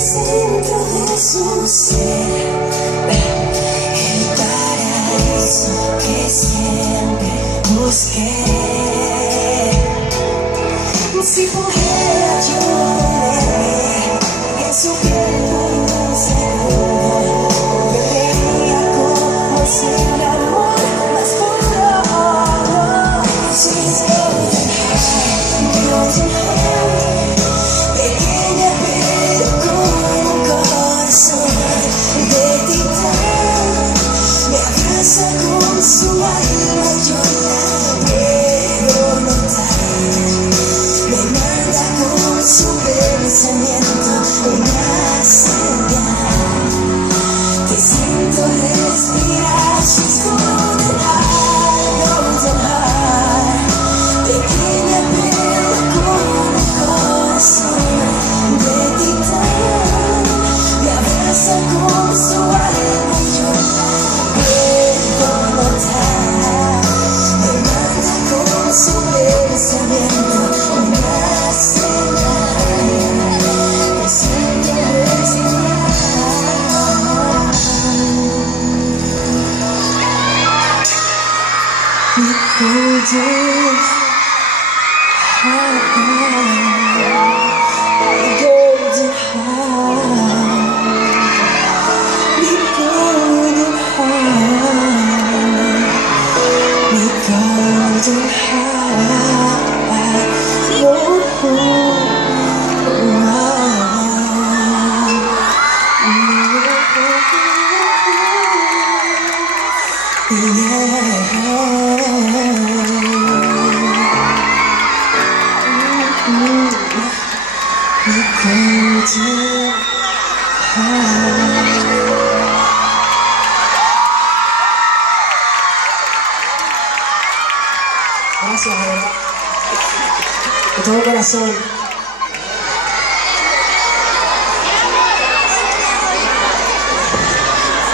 centro de su ser, el paraíso que siempre busqué. Si fuera yo de en su piel por un segundo, vería como si el amor más puro. She's golden high, pequeña pero con un corazón de titán. Me abraza con su alma, yo la puedo notar. Me manda con su pensamiento una señal. Te siento respirar. She's golden heart, pequeña pero con un corazón de titán. Me abraza con su alma, yo la puedo notar. Me manda con su pensamiento una señal. Me siento respirar. Mi golden heart, mi golden heart, mi golden heart, mi golden heart. Gracias, de verdad, de todo corazón.